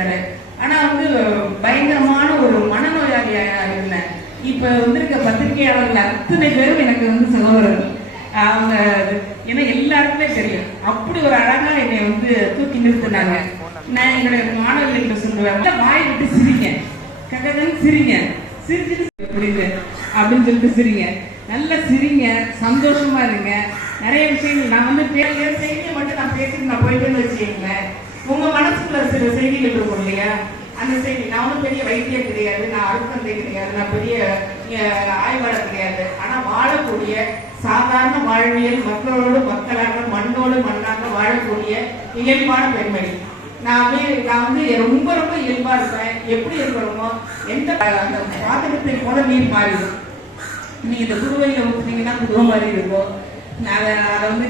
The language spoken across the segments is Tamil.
இருக்காரு. ஆனா வந்து பயங்கரமான ஒரு மனநோயாளியா இருந்தேன். இப்ப வந்திருக்க பத்திரிகையாளர்கள் அத்தனை பேரும் எனக்கு வந்து சகோதரர்கள். அவங்க ஏன்னா எல்லாருக்குமே தெரியும். அப்படி ஒரு அழகா என்னை வந்து தூக்கி நிறுத்தினாங்க. நான் என்னுடைய மாணவர்கள்கிட்ட சொல்லுவேன் வாய் விட்டு சிரிங்க. கக்கன்னு சிரிங்க. சிரிச்சிட்டு அப்படின்னு அப்படின்னு சொல்லிட்டு சிரிங்க. நல்லா சிரிங்க சந்தோஷமா இருங்க. நிறைய விஷயங்கள் நான் வந்து பேர் என் செய்தியை மட்டும் நான் பேசிட்டு நான் போயிட்டேன்னு வச்சுக்கோங்களேன். உங்க மனசுக்குள்ள சில செய்திகள் இருக்கும் இல்லையா? அந்த செய்தி நான் ஒன்றும் பெரிய வைத்தியம் கிடையாது நான் அழுத்தந்தை கிடையாது நான் பெரிய ஆய்வாளர் கிடையாது. ஆனா வாழக்கூடிய சாதாரண வாழ்வியல் மக்களோடு மக்களாக மண்ணோடு மண்ணாக வாழக்கூடிய இயல்பான பெண்மணி. நான் வந்து நான் வந்து ரொம்ப ரொம்ப இயல்பா இருப்பேன். எப்படி இருக்கிறோமோ எந்த அந்த பாத்திரத்தை போல நீர் மாறிடும். நீங்க இந்த குருவையில ஊத்துனீங்கன்னா குருவ மாதிரி இருக்கும். அதை அதை வந்து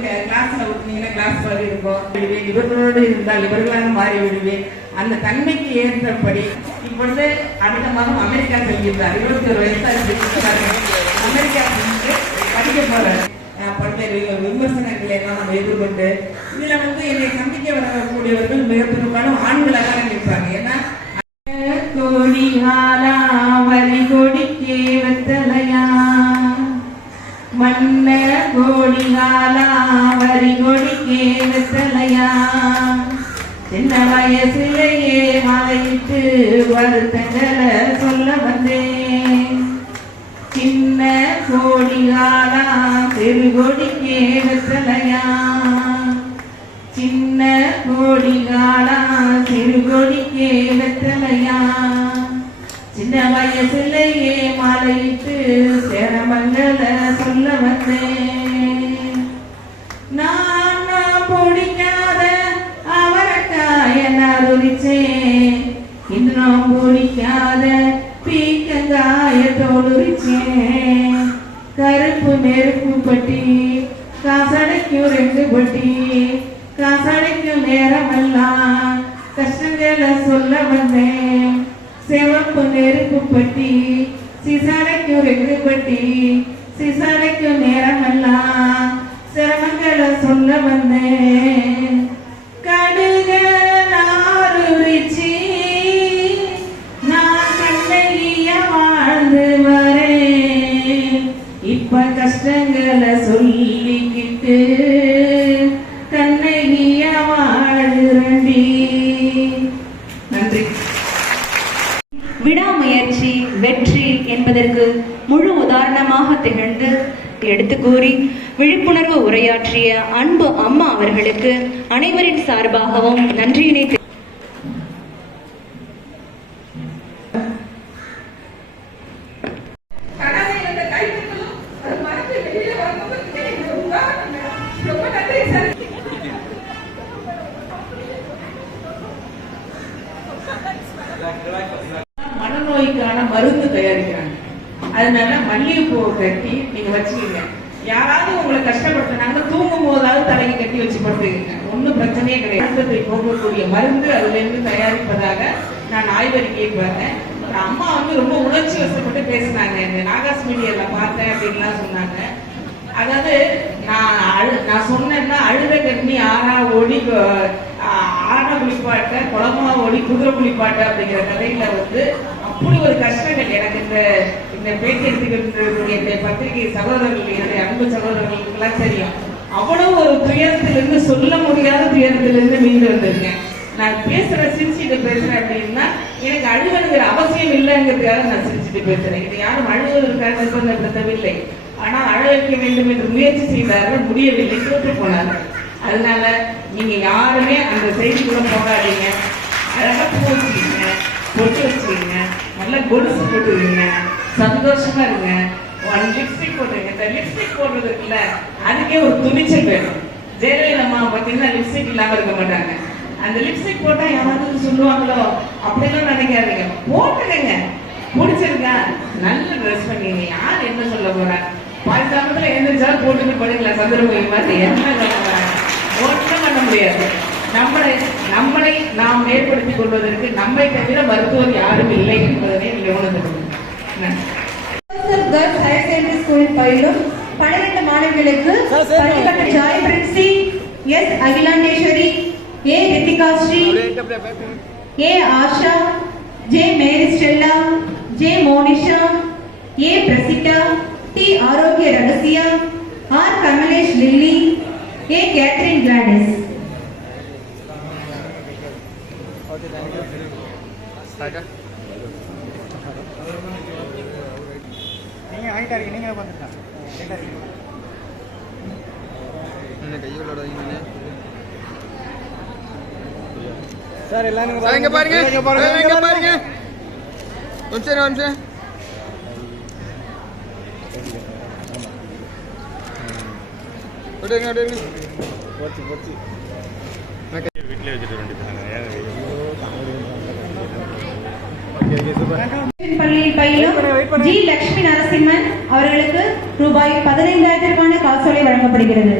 கிளாஸ் மாதிரி இருக்கும் விடுவேன். இவர்களோடு இருந்தால் இவர்களாக மாறி விடுவேன் அந்த தன்மைக்கு ஏற்றபடி இப்பொழுது அடுத்த மாதம் அமெரிக்கா செல்கிறார் இருபத்தி ஒரு வயசாக அமெரிக்கா சென்று படிக்க போறாரு. பல்வேறு விமர்சனங்களை எல்லாம் நம்ம எதிர்கொண்டு இதுல வந்து என்னை சந்திக்க வரக்கூடியவர்கள் மிக பெரும்பாலும் ஆண்களாக தான் இருப்பாங்க. ஏன்னா மன்ன கோடிகாலா வரி கொடிக்கே வெத்தலையா சின்ன வயசுலயே மலையிட்டு வருத்தங்களை சொல்ல வந்தேன். சின்ன கோடிகாலா சிறு கொடிக்கே வெத்தலையா சின்ன கோடிகாலா சிறு கொடிக்கே வெத்தலையா சின்ன வயசுலயே தோலுரிச்சேன் கருப்பு நெருப்பு பட்டி காசடைக்கும் ரெண்டு பட்டி காசடைக்கும் நேரமெல்லாம் கஷ்டங்களை சொல்ல வந்தேன். சிவப்பு நெருப்பு பட்டி சிசடைக்கும் ரெண்டு பட்டி சிசடைக்கும் நேரமெல்லாம் சிரமங்களை சொல்ல வந்தேன். கடுக நாருரிச்சி நான் கண்ணகிய வாழ்ந்து வரேன் இப்ப கஷ்டங்களை சொல்லிக்கிட்டு வாழுறண்டி நன்றி. விடாமுயற்சி வெற்றி என்பதற்கு முழு உதாரணமாக திகழ்ந்து எடுத்து கூறி விழிப்புணர்வு உரையாற்றிய அன்பு அம்மா அவர்களுக்கு அனைவரின் சார்பாகவும் நன்றியினை தெ- கடவுளை இந்த கைத்தட்டலும் அது மறந்து வெளியில வரும்போது எனக்கு ரொம்ப ரொம்ப நன்றி சார் மனநோய்க்கான மருந்து தயாரிக்கிறாங்க. அதனால மல்லிகைப்பூ கட்டி நீங்க வச்சுக்கீங்க. யாராவது உங்களை கஷ்டப்படுத்தினாங்க தூங்கும் போதாவது தலைக்கு கட்டி வச்சு படுத்துக்கீங்க. ஒன்றும் பிரச்சனையே கிடையாது. அழுத்தத்தை போகக்கூடிய மருந்து அதுல இருந்து தயாரிப்பதாக நான் ஆய்வறிக்கையை பார்த்தேன் ஒரு அம்மா வந்து ரொம்ப உணர்ச்சி வசப்பட்டு பேசினாங்க. இந்த நாகாஸ் மீடியால பார்த்தேன் அப்படின்லாம் சொன்னாங்க. அதாவது நான் அழு நான் சொன்னேன்னா அழுத கண்ணி ஆறா ஓடி ஆஹ், ஆன குளிப்பாட்ட குளமா ஒளி குதிரை குளிப்பாட்ட அப்படிங்கிற கதையில வந்து அப்படி ஒரு கஷ்டங்கள். எனக்கு இந்த இந்த பேட்டி எடுத்துக்கிட்டு இந்த பத்திரிகை சகோதரர்கள் என்னுடைய அன்பு சகோதரர்களுக்கெல்லாம் தெரியும். அவ்வளவு ஒரு துயரத்திலிருந்து சொல்ல முடியாத துயரத்திலிருந்து மீண்டு வந்திருக்கேன். நான் பேசுற சிரிச்சுட்டு பேசுறேன் அப்படின்னா எனக்கு அழுவணுங்கிற அவசியம் இல்லைங்கிறதுக்காக நான் சிரிச்சுட்டு பேசுறேன். இது யாரும் அழுவதற்காக நிர்பந்தப்படுத்தவில்லை ஆனால் அழ வைக்க வேண்டும் என்று முயற்சி செய்தார்கள் முடியவில்லை தோற்று போனார்கள். அதனால நீங்க யாருமே அந்த செய்திக்குள்ள போகாதீங்க அழகா பூ வச்சுக்கீங்க பொட்டு வச்சுக்கீங்க. நல்லா கொலுசு போட்டுருங்க சந்தோஷமா இருங்க. ஒன் லிப்ஸ்டிக் போட்டுருங்க இந்த லிப்ஸ்டிக் போடுறது இருக்குல்ல அதுக்கே ஒரு துணிச்சல் வேணும். ஜெயலலிதா அம்மா பார்த்தீங்கன்னா லிப்ஸ்டிக் இல்லாம இருக்க மாட்டாங்க. அந்த லிப்ஸ்டிக் போட்டா யாராவது சொல்லுவாங்களோ அப்படிலாம் நினைக்காதீங்க. போட்டுருங்க பிடிச்சிருக்கா நல்ல ட்ரெஸ் பண்ணீங்க யார் என்ன சொல்ல போறாங்க பாய்சாமத்துல எழுந்திரிச்சாலும் போட்டுட்டு படுங்களா சந்திரமுகி மாதிரி. என்ன ஒன்றும் பண்ண முடியாது. நம்மளை நம்மளை நாம் ஏற்படுத்திக் கொள்வதற்கு நம்மை தவிர மருத்துவர் யாரும் இல்லை என்பதனை நீங்க உணர்ந்து கேர்ள்ஸ் ஹையர் செகண்டரி ஸ்கூலில் பயிலும் பன்னிரண்டு மாணவிகளுக்கு பள்ளிக்கட்ட Joy Princy S. Akilandeswari A. Rithika Sri A. Asha J. Mary Stella J. Monisha A. Prasitha D Aarogya ரகசியா R Kamlesh Lily A Catherine Gladys நீங்க ஹைட்டா இருக்கீங்க நீங்க உட்காந்துருக்கா ஹைட்டா இருக்கீங்க சார் எல்லாம் நீங்க சார், இங்க பாருங்க இங்க பாருங்க சார், இங்க பாருங்க ஒரு நிமிஷம் ஒரு விடுங்க விடுங்க போச்சு போச்சு. வீட்டிலே வச்சுட்டு வேண்டியது ஓகே ஓகே சூப்பர். பள்ளியில் பயிலும் ஜி லட்சுமி நரசிம்மன் அவர்களுக்கு ரூபாய் பதினைந்தாயிரத்திற்கான காசோலை வழங்கப்படுகிறது.